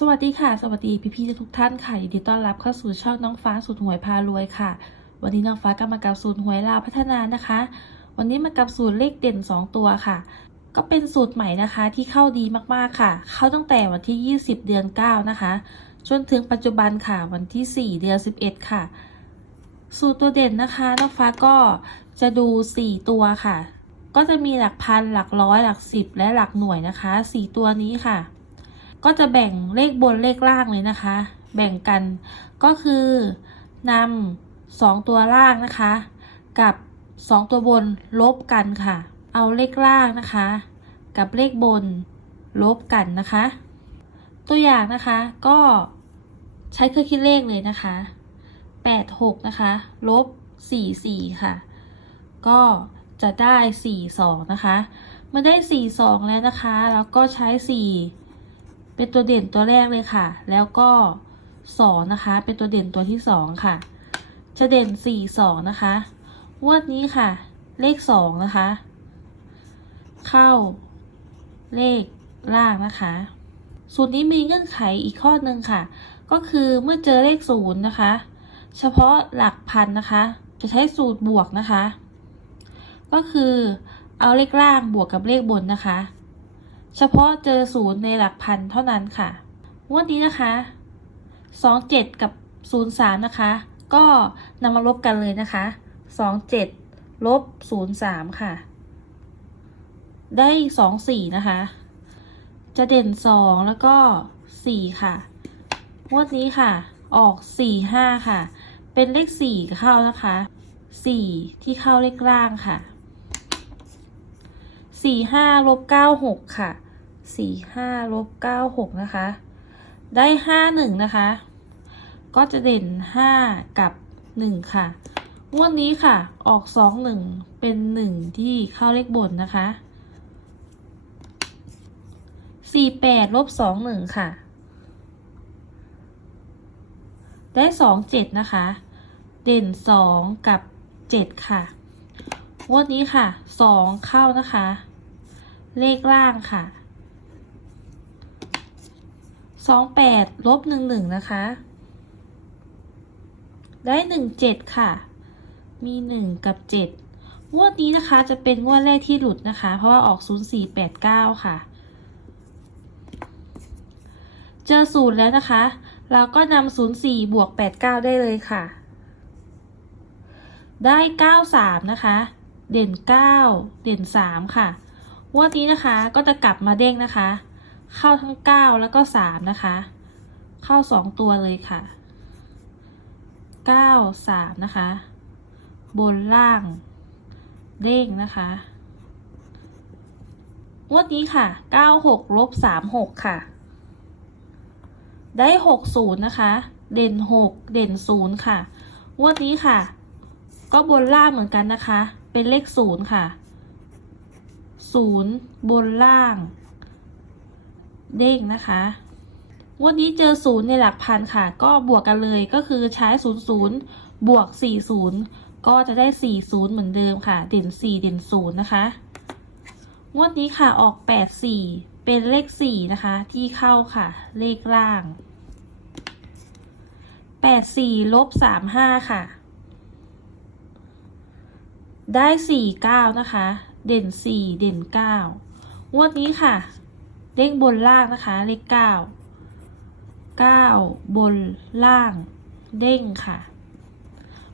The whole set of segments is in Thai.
สวัสดีค่ะ สวัสดีพี่ๆทุกท่านค่ะยินดีต้อนรับเข้าสู่ช่องน้องฟ้าสูตรหวยพารวยค่ะ วันนี้น้องฟ้าก็มากับสูตรหวยลาวพัฒนานะคะ วันนี้มากับสูตรเลขเด่น 2 ตัวค่ะ ก็เป็นสูตรใหม่นะคะที่เข้าดีมากๆค่ะ เข้าตั้งแต่วันที่ 20 เดือน 9 นะคะ จนถึงปัจจุบันค่ะ วันที่ 4 เดือน 11 ค่ะ สูตรตัวเด่นนะคะน้องฟ้าก็จะดู 4 ตัวค่ะ ก็จะมีหลักพันหลักร้อยหลักสิบและหลักหน่วยนะคะ 4 ตัวนี้ค่ะ ก็จะแบ่งเลขบนเลขล่างเลยนะคะ แบ่งกันก็คือนำสองตัวล่างนะคะ กับสองตัวบนลบกันค่ะ เอาเลขล่างนะคะ กับเลขบนลบกันนะคะ ตัวอย่างนะคะก็ใช้เครื่องคิดเลขเลยนะคะ8 6นะคะ ลบ4 4ค่ะ ก็จะได้4 2นะคะ เมื่อได้4 2แล้วนะคะ แล้วก็ใช้4 เป็นตัวเด่นตัวแรกเลยค่ะ แล้วก็2นะคะ เป็นตัวเด่นตัวที่2ค่ะ จะเด่น4 2นะคะงวดนี้ค่ะ เลข2นะคะ เข้าเลขล่างนะคะสูตรนี้มีเงื่อนไขอีกข้อหนึ่งค่ะ ก็คือเมื่อเจอเลขศูนย์นะคะ เฉพาะหลักพันนะคะ จะใช้สูตรบวกนะคะ ก็คือเอาเลขล่างบวกกับเลขบนนะคะ เฉพาะเจอศูนย์ในหลักพันเท่านั้นค่ะ งวดนี้นะคะ 27 กับ 03 นะคะ ก็นำมาลบกันเลยนะคะ 27 ลบ 03 ค่ะ ได้ 24 นะคะ จะเด่น 2 แล้วก็ 4 ค่ะ งวดนี้ค่ะ ออก 4 5 ค่ะ เป็นเลข 4 เข้านะคะ 4 ที่เข้าเลขล่างค่ะสี่ห้าลบเก้าหกค่ะ สี่ห้าลบเก้าหกนะคะ ได้ห้าหนึ่งนะคะ ก็จะเด่นห้ากับหนึ่งค่ะงวดนี้ค่ะ ออกสองหนึ่งเป็นหนึ่งที่เข้าเลขบนนะคะสี่แปดลบสองหนึ่งค่ะ ได้สองเจ็ดนะคะ เด่นสองกับเจ็ดค่ะงวดนี้ค่ะสองเข้านะคะ เลขล่างค่ะ สองแปดลบหนึ่งหนึ่งนะคะ ได้หนึ่งเจ็ดค่ะ มีหนึ่งกับเจ็ดงวดนี้นะคะจะเป็นงวดแรกที่หลุดนะคะ เพราะว่าออกศูนย์สี่แปดเก้าค่ะ เจอศูนย์แล้วนะคะ เราก็นำศูนย์สี่บวกแปดเก้าได้เลยค่ะ ได้เก้าสามนะคะ เด่น9เด่น3ค่ะงวดนี้นะคะก็จะกลับมาเด้งนะคะ เข้าทั้ง 9 แล้วก็ 3 นะคะ เข้า 2 ตัวเลยค่ะ 9 3 นะคะ บนล่าง เด้งนะคะงวดนี้ค่ะ 9 6ลบ3 6 ค่ะ ได้ 6 0 นะคะ เด่น 6 เด่น 0 ค่ะงวดนี้ค่ะ ก็บนล่างเหมือนกันนะคะ เป็นเลขศูนย์ค่ะศูนย์บนล่าง เด้งนะคะงวันนี้เจอศูนย์ในหลักพันค่ะ ก็บวกกันเลยก็คือใช้ศูนย์ศูนย์บวกสี่ศูนย์ก็จะได้สี่ศูนย์เหมือนเดิมค่ะ เด่นสี่เด่นศูนย์นะคะงวดนี้ค่ะออกแปดสี่เป็นเลขสี่นะคะ ที่เข้าค่ะ เลขล่างแปดสี่ลบสามห้าค่ะ ได้สี่เก้านะคะ เด่นสี่เด่นเก้างวดนี้ค่ะ เด้งบนล่างนะคะ เลขเก้าเก้าบนล่าง เด้งค่ะ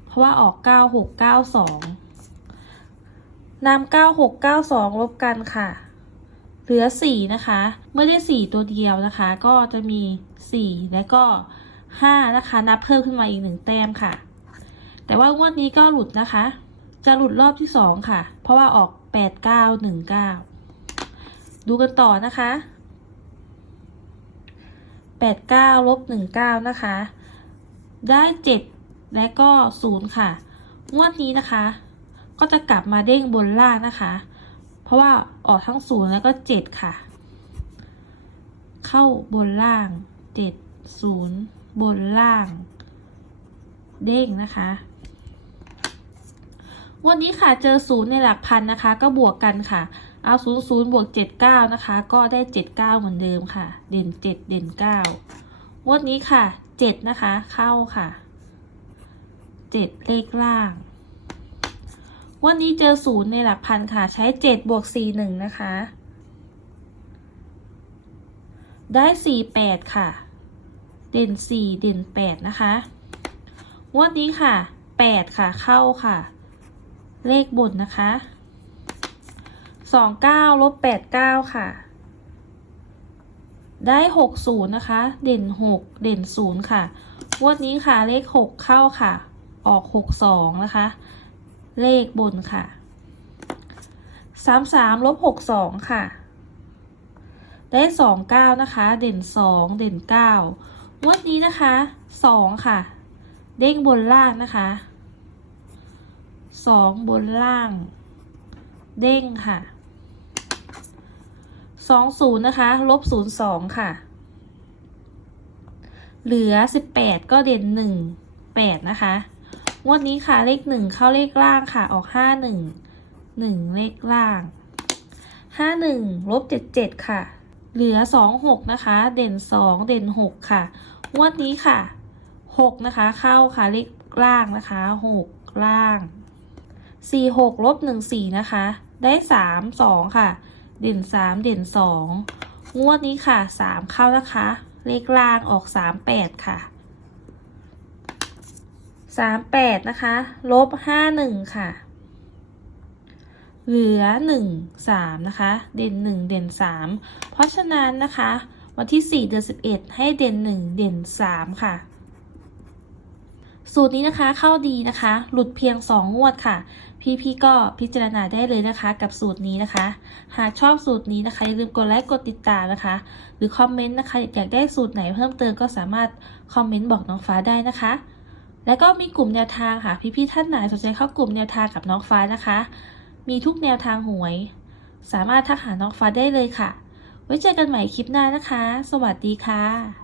เพราะว่าออกเก้าหกเก้าสองนำเก้าหกเก้าสองลบกันค่ะ เหลือสี่นะคะ เมื่อได้สี่ตัวเดียวนะคะ ก็จะมีสี่และก็ห้านะคะ นับเพิ่มขึ้นมาอีกหนึ่งแต้มค่ะ แต่ว่างวดนี้ก็หลุดนะคะ จะหลุดรอบที่สองค่ะ เพราะว่าออกแปดเก้าหนึ่งเก้าดูกันต่อนะคะ แปดเก้าลบหนึ่งเก้านะคะ ได้เจ็ดและก็ศูนย์ค่ะ งวดนี้นะคะ ก็จะกลับมาเด้งบนล่างนะคะ เพราะว่าออกทั้งศูนย์แล้วก็เจ็ดค่ะ เข้าบนล่างเจ็ดศูนย์บนล่าง เด้งนะคะวันนี้ค่ะเจอศูนย์ในหลักพันนะคะ ก็บวกกันค่ะ เอาศูนย์บวกเจ็ดเก้านะคะ ก็ได้เจ็ดเก้าเหมือนเดิมค่ะ เด่นเจ็ดเด่นเก้างวดนี้ค่ะเจ็ดนะคะ เข้าค่ะเจ็ดเลขล่างวันนี้เจอศูนย์ในหลักพันค่ะ ใช้เจ็ดบวกสี่หนึ่งนะคะ ได้สี่แปดค่ะ เด่นสี่เด่นแปดนะคะวดนี้ค่ะแปดค่ะเข้าค่ะ เลขบนนะคะ สองเก้าลบแปดเก้าค่ะ ได้หกศูนย์นะคะ เด่นหกเด่นศูนย์ค่ะงวดนี้ค่ะเลขหกเข้าค่ะ ออกหกสองนะคะ เลขบนค่ะสามสามลบหกสองค่ะ ได้สองเก้านะคะ เด่นสองเด่นเก้างวดนี้นะคะสองค่ะ เด้งบนล่างนะคะสองบนล่าง เด้งค่ะ สองศูนย์นะคะ ลบศูนย์สองค่ะ เหลือสิบแปดก็เด่นหนึ่งแปดนะคะ งวดนี้ค่ะเลขหนึ่งเข้าเลขล่างค่ะ ออกห้าหนึ่งหนึ่งเลขล่างห้าหนึ่งลบเจ็ดเจ็ดค่ะ เหลือสองหกนะคะ เด่นสองเด่นหกค่ะ งวดนี้ค่ะหกนะคะ เข้าค่ะเลขล่างนะคะหกล่างสี่หกลบหนึ่งสี่นะคะ ได้สามสองค่ะ เด่นสามเด่นสองงวดนี้ค่ะสามเข้านะคะ เลขล่างออกสามแปดค่ะสามแปดนะคะลบห้าหนึ่งค่ะ เหลือหนึ่งสามนะคะ เด่นหนึ่งเด่นสามเพราะฉะนั้นนะคะ วันที่สี่เดือนสิบเอ็ดให้เด่นหนึ่งเด่นสามค่ะ สูตรนี้นะคะเข้าดีนะคะ หลุดเพียง 2 งวดค่ะ พี่ๆก็พิจารณาได้เลยนะคะ กับสูตรนี้นะคะ หากชอบสูตรนี้นะคะอย่าลืมกดไลค์กดติดตามนะคะ หรือคอมเมนต์นะคะอยากได้สูตรไหนเพิ่มเติมก็สามารถคอมเมนต์บอกน้องฟ้าได้นะคะ แล้วก็มีกลุ่มแนวทางค่ะ พี่ๆท่านไหนสนใจเข้ากลุ่มแนวทางกับน้องฟ้านะคะ มีทุกแนวทางหวย สามารถทักหาน้องฟ้าได้เลยค่ะ ไว้เจอกันใหม่คลิปหน้านะคะ สวัสดีค่ะ